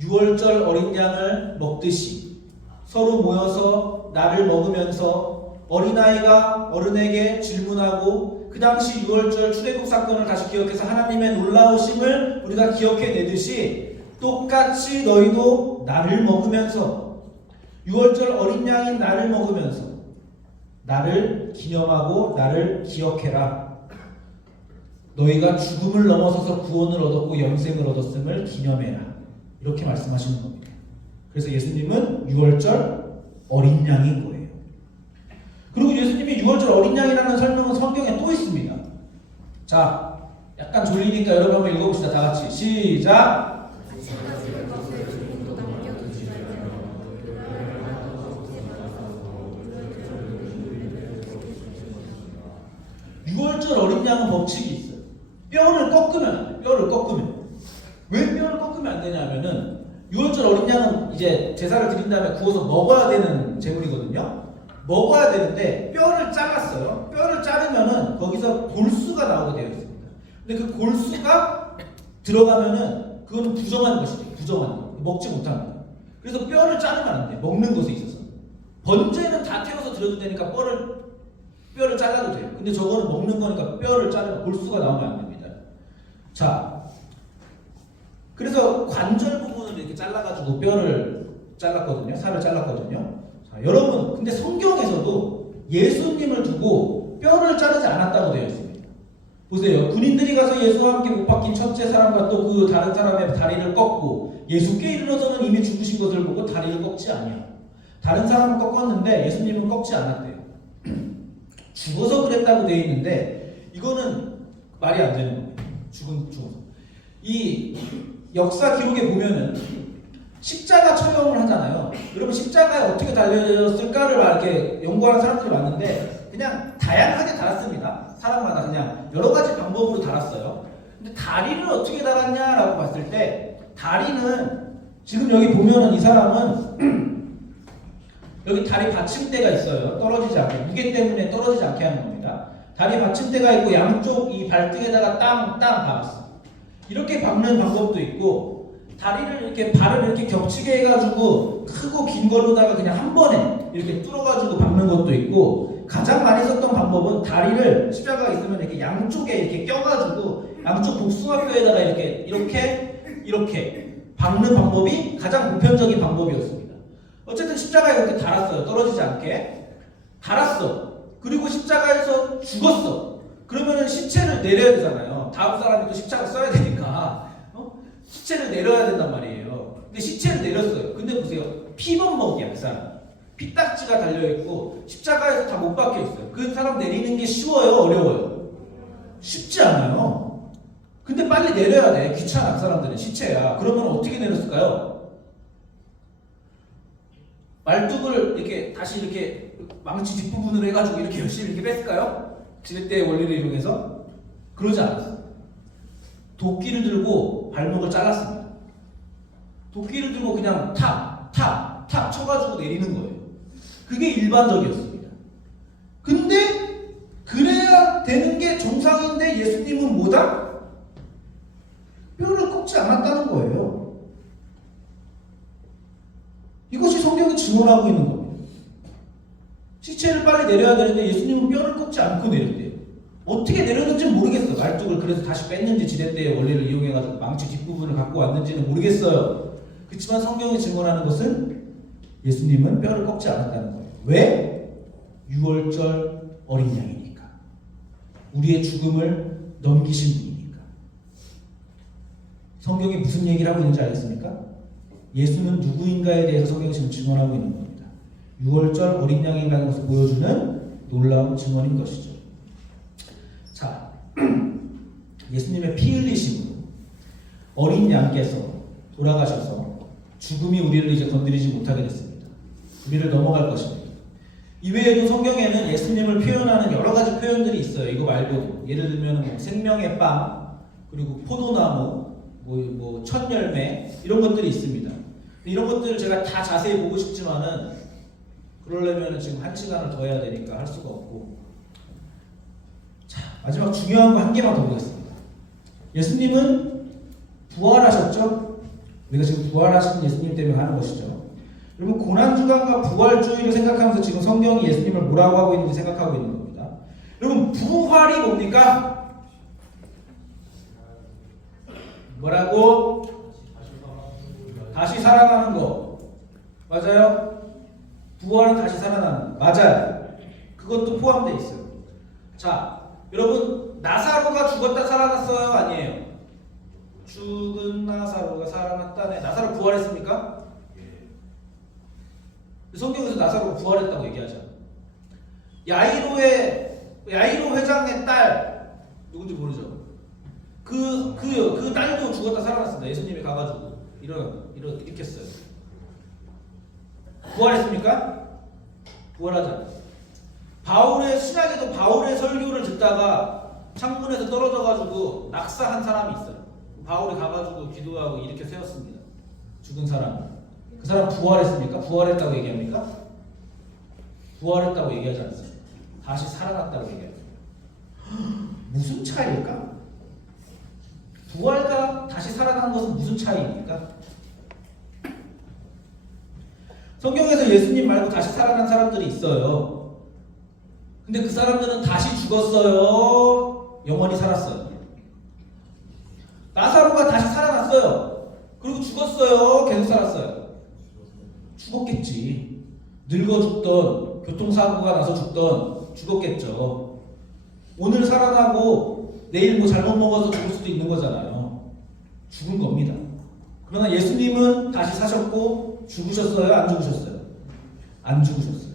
6월절 어린 양을 먹듯이 서로 모여서 나를 먹으면서 어린아이가 어른에게 질문하고 그 당시 6월절 출애굽 사건을 다시 기억해서 하나님의 놀라우심을 우리가 기억해내듯이 똑같이 너희도 나를 먹으면서 6월절 어린 양인 나를 먹으면서 나를 기념하고 나를 기억해라. 너희가 죽음을 넘어서서 구원을 얻었고 영생을 얻었음을 기념해라. 이렇게 말씀하시는 겁니다. 그래서 예수님은 6월절 어린 양인 거예요. 그리고 예수님이 6월절 어린 양이라는 설명은 성경에 또 있습니다. 자, 약간 졸리니까 여러분 한번 읽어봅시다. 다 같이 시작. 6월절 어린 양은 법칙이 있어요. 뼈를 꺾으면 안 돼요. 뼈를 꺾으면. 왜 뼈를 꺾으면 안 되냐면은 6월절 어린 양은 이제 제사를 드린 다음에 구워서 먹어야 되는 제물이거든요. 먹어야 되는데 뼈를 잘랐어요. 뼈를 자르면은 거기서 골수가 나오게 되어 있습니다. 근데 그 골수가 들어가면은 그거는 부정한 것이죠. 부정한 거. 먹지 못합니다. 그래서 뼈를 자르면 안 돼. 먹는 것에 있어서. 번제는 다 태워서 드려도 되니까 뼈를 잘라도 돼요. 근데 저거는 먹는 거니까 뼈를 자르면 골수가 나오면 안 됩니다. 자, 그래서 관절 부분을 이렇게 잘라가지고 뼈를 잘랐거든요. 살을 잘랐거든요. 자, 여러분, 근데 성경에서도 예수님을 두고 뼈를 자르지 않았다고 되어 있습니다. 보세요. 군인들이 가서 예수와 함께 못 박힌 첫째 사람과 또 그 다른 사람의 다리를 꺾고 예수께 이르러서는 이미 죽으신 것을 보고 다리를 꺾지 아니하고 다른 사람은 꺾었는데 예수님은 꺾지 않았대요. 죽어서 그랬다고 되어 있는데 이거는 말이 안 되는 거예요. 죽어서. 이 역사 기록에 보면은 십자가 처형을 하잖아요. 여러분 십자가에 어떻게 달려졌을까를 막 이렇게 연구하는 사람들이 많은데 그냥 다양하게 달았습니다. 사람마다 그냥 여러 가지 방법으로 달았어요. 근데 다리를 어떻게 달았냐라고 봤을 때 다리는 지금 여기 보면은 이 사람은 여기 다리 받침대가 있어요. 떨어지지 않게 무게 때문에 떨어지지 않게 하는 겁니다. 다리 받침대가 있고 양쪽 이 발등에다가 땅 박았어. 이렇게 박는 방법도 있고 다리를 이렇게 발을 이렇게 겹치게 해가지고 크고 긴 걸로다가 그냥 한 번에 이렇게 뚫어가지고 박는 것도 있고 가장 많이 썼던 방법은 다리를 십자가가 있으면 이렇게 양쪽에 이렇게 껴가지고 양쪽 복숭아뼈에다가 이렇게 박는 방법이 가장 보편적인 방법이었습니다. 어쨌든 십자가에 그렇게 달았어요. 떨어지지 않게 달았어. 그리고 십자가에서 죽었어. 그러면은 시체를 내려야 되잖아요. 다음 사람이 또 십자가 써야 되니까 시체를 내려야 된단 말이에요. 근데 시체를 내렸어요. 근데 보세요. 피범벅이야 그 사람. 피딱지가 달려있고 십자가에서 다 못 박혀있어요. 그 사람 내리는 게 쉬워요? 어려워요? 쉽지 않아요. 근데 빨리 내려야 돼. 귀찮아 그 사람들은. 시체야. 그러면 어떻게 내렸을까요? 말뚝을 이렇게 다시 이렇게 망치 뒷부분으로 해가지고 이렇게 열심히 이렇게 뺐을까요? 지렛대의 원리를 이용해서? 그러지 않았어요. 도끼를 들고 발목을 잘랐습니다. 도끼를 들고 그냥 탁 쳐가지고 내리는 거예요. 그게 일반적이었습니다. 근데 그래야 되는 게 정상인데 예수님은 뭐다? 뼈를 꺾지 않았다는 거예요. 이것이 성경이 증언하고 있는 겁니다. 시체를 빨리 내려야 되는데 예수님은 뼈를 꺾지 않고 내렸대요. 어떻게 내렸는지는 모르겠어요. 말뚝을 그래서 다시 뺐는지 지렛대의 원리를 이용해가지고 망치 뒷부분을 갖고 왔는지는 모르겠어요. 그렇지만 성경이 증언하는 것은 예수님은 뼈를 꺾지 않았다는 거예요. 왜? 6월절 어린 양이니까. 우리의 죽음을 넘기신 분이니까. 성경이 무슨 얘기를 하고 있는지 알겠습니까? 예수는 누구인가에 대해서 성경이 지금 증언하고 있는 겁니다. 6월절 어린 양이라는 것을 보여주는 놀라운 증언인 것이죠. 자, 예수님의 피 흘리심으로 어린 양께서 돌아가셔서 죽음이 우리를 이제 건드리지 못하게 됐습니다. 우리를 넘어갈 것입니다. 이외에도 성경에는 예수님을 표현하는 여러 가지 표현들이 있어요. 이거 말고 예를 들면 뭐 생명의 빵, 그리고 포도나무, 뭐 첫열매 이런 것들이 있습니다. 이런 것들을 제가 다 자세히 보고 싶지만은 그러려면 지금 1시간을 더 해야 되니까 할 수가 없고. 자, 마지막 중요한 거 한 개만 더 보겠습니다. 예수님은 부활하셨죠? 우리가 지금 부활하신 예수님 때문에 하는 것이죠. 여러분 고난주간과 부활주의를 생각하면서 지금 성경이 예수님을 뭐라고 하고 있는지 생각하고 있는 겁니다. 여러분 부활이 뭡니까? 뭐라고? 다시 살아나는 거. 맞아요? 부활은 다시 살아나는 거. 맞아요. 그것도 포함되어 있어요. 자, 여러분 나사로가 죽었다 살아났어요? 아니에요? 죽은 나사로가 살아났다네. 나사로 부활했습니까? 성경에서 나사로가 부활했다고 얘기하죠. 야이로 회장의 딸 누군지 모르죠. 그 딸도 죽었다 살아났습니다. 예수님이 가가지고 일으켰어요. 부활했습니까? 부활하지 않았어요. 바울의 신학에도 바울의 설교를 듣다가 창문에서 떨어져가지고 낙사한 사람이 있어요. 바울이 가가지고 기도하고 이렇게 세웠습니다. 죽은 사람. 그 사람 부활했습니까? 부활했다고 얘기합니까? 부활했다고 얘기하지 않습니다. 다시 살아났다고 얘기합니다. 무슨 차이일까? 부활과 다시 살아난 것은 무슨 차이입니까? 성경에서 예수님 말고 다시 살아난 사람들이 있어요. 근데 그 사람들은 다시 죽었어요? 영원히 살았어요? 나사로가 다시 살아났어요. 그리고 죽었어요? 계속 살았어요? 죽었겠지. 늙어 죽던, 교통사고가 나서 죽던 죽었겠죠. 오늘 살아나고 내일 뭐 잘못 먹어서 죽을 수도 있는 거잖아요. 죽은 겁니다. 그러나 예수님은 다시 사셨고 죽으셨어요? 안 죽으셨어요? 안 죽으셨어요.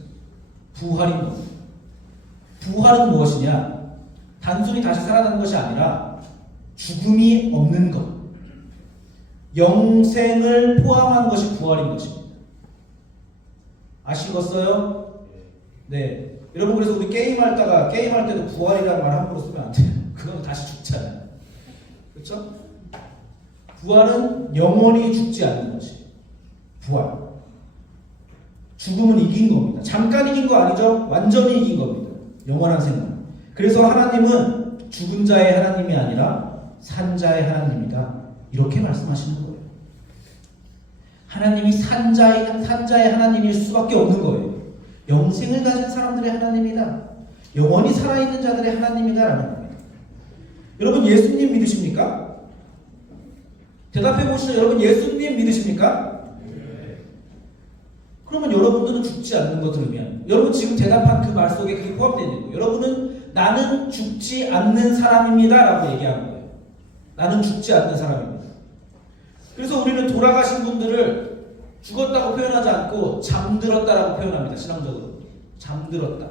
부활이 뭐예요? 부활은 무엇이냐? 단순히 다시 살아나는 것이 아니라 죽음이 없는 것, 영생을 포함한 것이 부활인 것입니다. 아시겠어요? 네. 여러분, 그래서 우리 게임할 때도 부활이라는 말 함부로 쓰면 안 돼요. 그건 다시 죽잖아요. 그렇죠? 부활은 영원히 죽지 않는 것이 부활. 죽음은 이긴 겁니다. 잠깐 이긴 거 아니죠? 완전히 이긴 겁니다. 영원한 생명. 그래서 하나님은 죽은 자의 하나님이 아니라 산 자의 하나님이다. 이렇게 말씀하시는 거예요. 하나님이 산 자의 하나님일 수밖에 없는 거예요. 영생을 가진 사람들의 하나님이다. 영원히 살아있는 자들의 하나님이다 라는 겁니다. 여러분, 예수님 믿으십니까? 대답해 보시죠. 여러분, 예수님 믿으십니까? 그러면 여러분들은 죽지 않는 것을 의미합니다. 여러분 지금 대답한 그 말 속에 그게 포함되어 있는 거예요. 여러분은 나는 죽지 않는 사람입니다 라고 얘기하는 거예요. 나는 죽지 않는 사람입니다. 그래서 우리는 돌아가신 분들을 죽었다고 표현하지 않고 잠들었다라고 표현합니다. 신앙적으로. 잠들었다.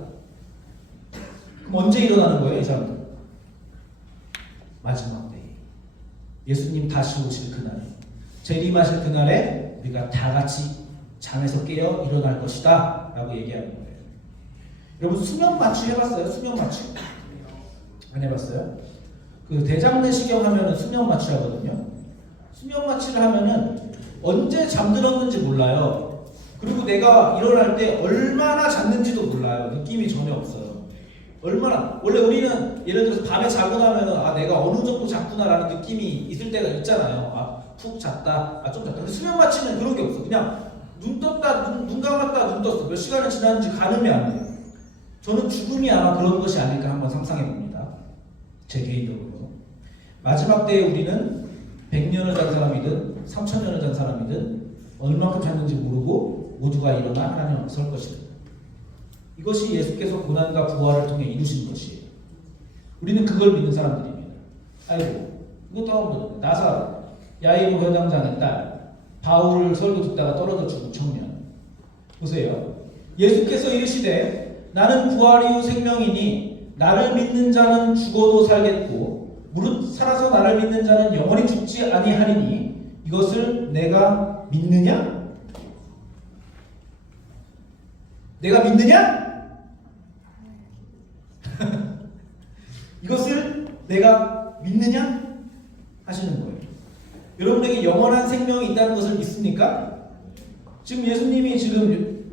그럼 언제 일어나는 거예요, 이 사람들? 마지막 때에. 예수님 다시 오실 그날에, 재림하실 그날에 우리가 다 같이 잠에서 깨어 일어날 것이다 라고 얘기하는 거예요. 여러분, 수면 마취 해봤어요? 수면 마취? 안 해봤어요? 그 대장내시경 하면은 수면 마취 하거든요. 수면 마취를 하면은 언제 잠들었는지 몰라요. 그리고 내가 일어날 때 얼마나 잤는지도 몰라요. 느낌이 전혀 없어요. 얼마나, 원래 우리는 예를 들어서 밤에 자고 나면은 아 내가 어느 정도 잤구나라는 느낌이 있을 때가 있잖아요. 아 푹 잤다, 아 좀 잤다. 근데 수면 마취는 그런 게 없어. 그냥 눈 떴다, 눈 감았다, 눈 떴어. 몇 시간을 지났는지 가늠이 안 돼요. 저는 죽음이 아마 그런 것이 아닐까 한번 상상해 봅니다. 제 개인적으로. 마지막 때에 우리는 100년을 잔 사람이든 3000년을 잔 사람이든 얼마큼 잤는지 모르고 모두가 일어나 하나님 앞에 설 것이다. 이것이 예수께서 고난과 부활을 통해 이루신 것이에요. 우리는 그걸 믿는 사람들입니다. 아이고, 이것도 한번 나사, 야이로 회당장의 딸, 바울 설교 듣다가 떨어져 죽은 청년. 보세요. 예수께서 이르시되 나는 부활이요 생명이니 나를 믿는 자는 죽어도 살겠고 무릇 살아서 나를 믿는 자는 영원히 죽지 아니하리니 이것을 내가 믿느냐? 내가 믿느냐? 이것을 내가 믿느냐? 하시는 거예요. 여러분에게 영원한 생명이 있다는 것을 믿습니까? 지금 예수님이 지금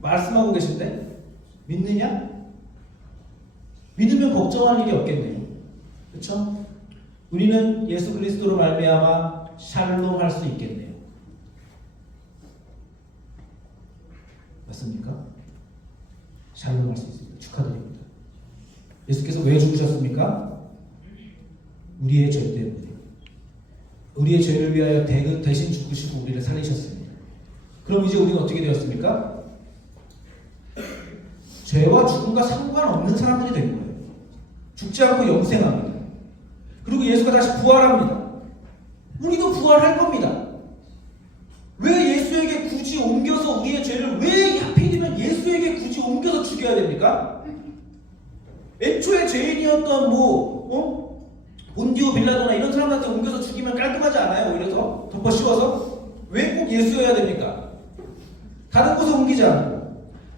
말씀하고 계신데 믿느냐? 믿으면 걱정할 일이 없겠네요. 그렇죠? 우리는 예수 그리스도로 말미암아 샬롬 할 수 있겠네요. 맞습니까? 샬롬 할 수 있습니다. 축하드립니다. 예수께서 왜 죽으셨습니까? 우리의 죄 때문에. 우리의 죄를 위하여 대신 죽으시고 우리를 살리셨습니다. 그럼 이제 우리는 어떻게 되었습니까? 죄와 죽음과 상관없는 사람들이 된 거예요. 죽지 않고 영생합니다. 그리고 예수가 다시 부활합니다. 우리도 부활할 겁니다. 왜 예수에게 굳이 옮겨서 우리의 죄를 왜 하필이면 예수에게 굳이 옮겨서 죽여야 됩니까? 애초에 죄인이었던 본디오 빌라도나 이런 사람한테 옮겨서 죽이면 깔끔하지 않아요? 오히려 더 덮어 씌워서? 왜 꼭 예수여야 됩니까? 다른 곳에 옮기지 않고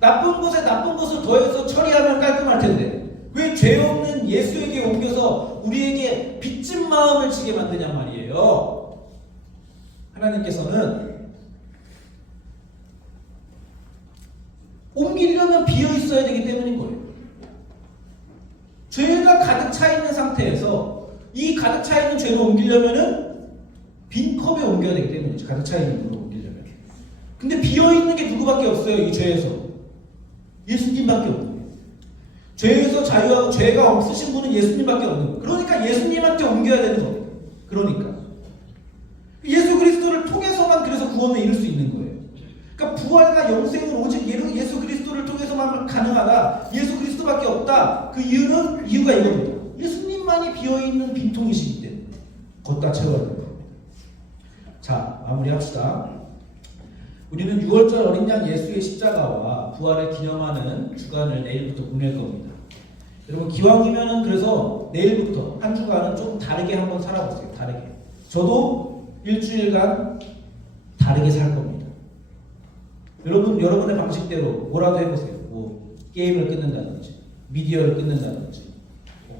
나쁜 곳에 나쁜 것을 더해서 처리하면 깔끔할 텐데 왜 죄 없는 예수에게 옮겨서 우리에게 빚진 마음을 지게 만드냔 말이에요. 하나님께서는 옮기려면 비어 있어야 되기 때문인 거예요. 죄가 가득 차 있는 상태에서 이 가득 차 있는 죄로 옮기려면은 빈 컵에 옮겨야 되기 때문이죠. 가득 차 있는 걸로 옮기려면. 근데 비어 있는 게 누구밖에 없어요. 이 죄에서 예수님밖에 없는 거예요. 죄에서 자유하고 죄가 없으신 분은 예수님밖에 없는 거예요. 그러니까 예수님한테 옮겨야 되는 거예요. 그러니까 예수 그리스도를 통해서만 그래서 구원을 이룰 수 있는 거예요. 그러니까 부활과 영생은 오직 예수 그리스도를 통해서만 가능하다. 예수 그리스도밖에 없다. 그 이유가 이겁니다. 충만히 비어있는 빈통이시기 때문에 걷다 채워야 되는 겁니다. 자, 마무리합시다. 우리는 6월절 어린 양 예수의 십자가와 부활을 기념하는 주간을 내일부터 보낼 겁니다. 여러분 기왕이면은 그래서 내일부터 한 주간은 좀 다르게 한번 살아보세요. 다르게. 저도 일주일간 다르게 살 겁니다. 여러분의 방식대로 뭐라도 해보세요. 뭐 게임을 끊는다든지 미디어를 끊는다든지.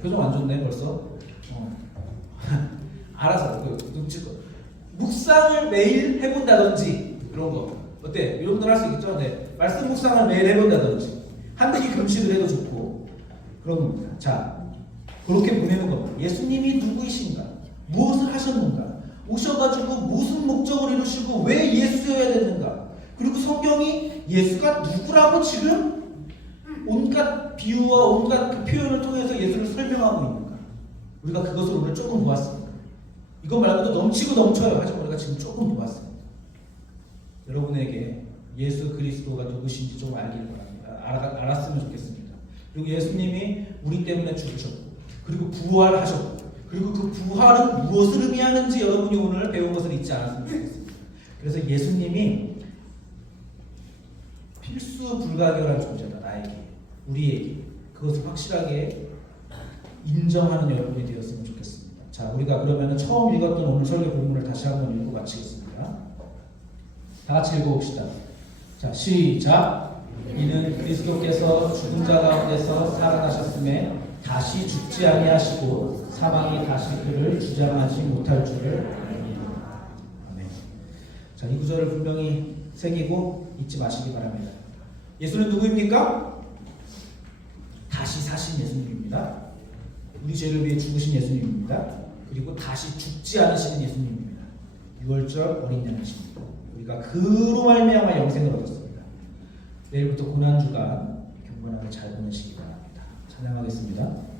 표정 안 좋네 벌써. 알아서 눈치껏 묵상을 매일 해본다든지 그런 거 어때? 여러분들 할 수 있겠죠? 네. 말씀 묵상을 매일 해본다든지 한두 개 금식을 해도 좋고 그런 겁니다. 자, 그렇게 보내는 겁니다. 예수님이 누구이신가? 무엇을 하셨는가? 오셔가지고 무슨 목적을 이루시고 왜 예수여야 되는가? 그리고 성경이 예수가 누구라고 지금 온갖 비유와 온갖 그 표현을 통해서 예수를 설명하고 있는가? 우리가 그것을 오늘 조금 보았습니다. 이거 말고도 넘치고 넘쳐요. 하지만 우리가 지금 조금 보았습니다. 여러분에게 예수 그리스도가 누구신지 좀 알길 바랍니다. 알았으면 좋겠습니다. 그리고 예수님이 우리 때문에 죽으셨고 그리고 부활하셨고 그리고 그 부활은 무엇을 의미하는지 여러분이 오늘 배운 것을 잊지 않았으면 좋겠습니다. 그래서 예수님이 필수 불가결한 존재다. 나에게, 우리에게. 그것을 확실하게 인정하는 여러분이 되었으면 좋겠습니다. 자, 우리가 그러면 처음 읽었던 오늘 설교 본문을 다시 한번 읽고 마치겠습니다. 다 같이 읽어봅시다. 자, 시작. 이는 그리스도께서 죽은 자 가운데서 살아나셨음에 다시 죽지 아니하시고 사망이 다시 그를 주장하지 못할 줄을 압니다. 아멘. 자, 이 구절을 분명히 새기고 잊지 마시기 바랍니다. 예수는 누구입니까? 다시 사신 예수님입니다. 우리 죄를 위해 죽으신 예수님입니다. 그리고 다시 죽지 않으시는 예수님입니다. 6월절 어린 양이십니다. 우리가 그로 말미암아 영생을 얻었습니다. 내일부터 고난주간 경건하게 잘 보내시기 바랍니다. 찬양하겠습니다.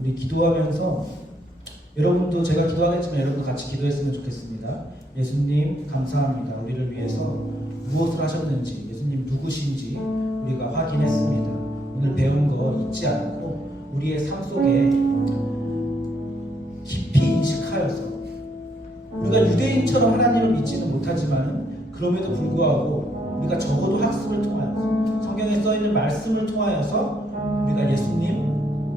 우리 기도하면서 여러분도 제가 기도하겠지만 여러분도 같이 기도했으면 좋겠습니다. 예수님 감사합니다. 우리를 위해서 무엇을 하셨는지, 예수님 누구신지 우리가 확인했습니다. 오늘 배운 거 잊지 않고 우리의 삶 속에 깊이 인식하여서 우리가 유대인처럼 하나님을 믿지는 못하지만 그럼에도 불구하고 우리가 적어도 학습을 통하여서 성경에 써있는 말씀을 통하여서 우리가 예수님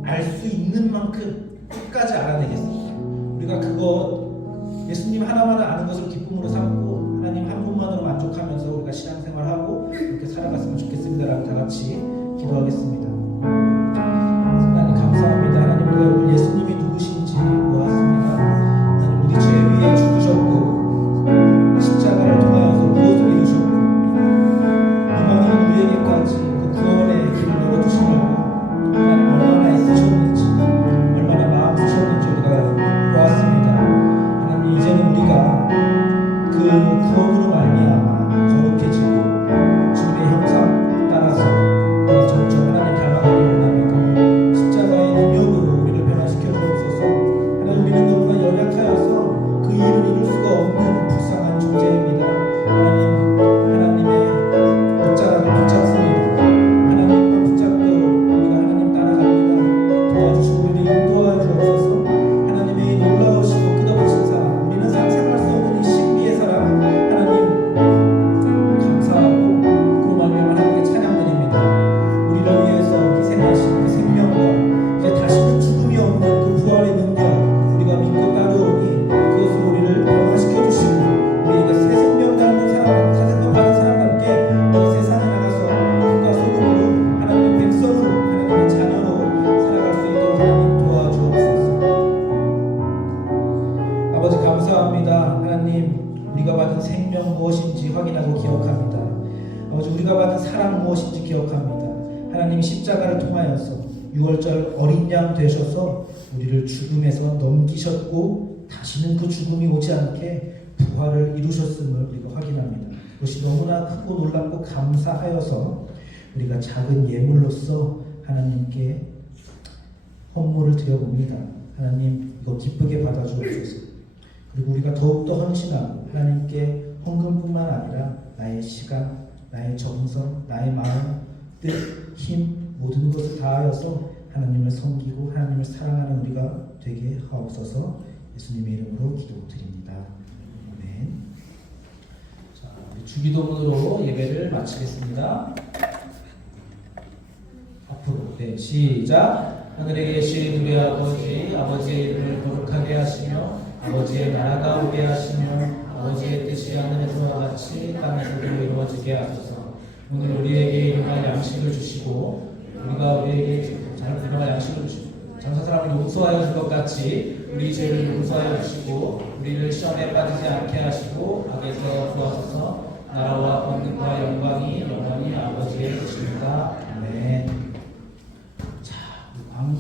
알 수 있는 만큼 끝까지 알아내겠습니다. 우리가 그거 예수님 하나만을 아는 것을 기쁨으로 삼고 하나님 한 분만으로 만족하면서 우리가 신앙생활하고 그렇게 살아갔으면 좋겠습니다라고 다 같이 기도하겠습니다. 하나님 감사합니다. 하나님 우리가 오늘 예수님이 우리가 그 구원으로 말미암아 거룩해지고 주님의 형상 따라서 우리가 점점 하나님 닮아가기 원합니다. 십자가의 능력으로 우리를 변화시켜 주옵소서. 하나님, 우리는 너무나 연약하여서 그 일을 이룰 수가 없는 불쌍한 존재입니다. 하나님의 옷자락을 붙잡습니다. 하나님만 붙잡고 우리가 하나님 따라갑니다. 도와주시고 우리를 인도하여 주옵소서. 하나님의 이 놀라우시고 끝없으신 사랑, 우리는 상상할 수 없는 이 신비의 사랑, 하나님 감사하고 그로 말미암아 하나님께 찬양드립니다. 우리를 위해서 희생하신 그 생명과 이제 다시는 죽음이 없는 그 부활의 능력, 우리가 믿고 따르오니 그것으로 우리를 변화시켜 주시고 우리에게 새 생명 닮은 사람, 새 생명 받은 사람답게 우리 세상에 나가서 빛과 소금으로 하나님의 백성으로 하나님의 자녀로 살아갈 수 있도록 하나님 도와주옵소서. 아버지 감사합니다. 하나님, 우리가 받은 생명 무엇인지 확인하고 기억합니다. 아버지, 우리가 받은 사랑 무엇인지 기억합니다. 하나님, 십자가를 통하여서 6월절 어린 양 되셔서 우리를 죽음에서 넘기셨고 다시는 그 죽음이 오지 않게 부활을 이루셨음을 우리가 확인합니다. 그것이 너무나 크고 놀랍고 감사하여서 우리가 작은 예물로서 하나님께 헌물을 드려봅니다. 하나님, 이거 기쁘게 받아주옵소서. 그리고 우리가 더욱더 헌신하고 하나님께 헌금뿐만 아니라 나의 시간, 나의 정성, 나의 마음, 뜻, 힘 모든 것을 다하여서 하나님을 섬기고 하나님을 사랑하는 우리가 되게 하옵소서. 예수님의 이름으로 기도드립니다. 아멘. 자, 우리 주기도문으로 예배를 마치겠습니다. 앞으로 네, 시작. 하늘에 계신 우리 아버지, 아버지의 이름을 거룩하게 하시며 아버지의 나라가 오게 하시며 아버지의 뜻이 하늘에서와 같이 땅에서도 이루어지게 하소서. 오늘 우리에게 일용할 양식을 주시고 우리가 우리에게 일용할 양식을 주시고 장사 사람을 용서하여 줄 것 같이 우리 죄를 용서하여 주시고 우리를 시험에 빠지지 않게 하시고 악에서 구하소서. 나라와 권능과 영광이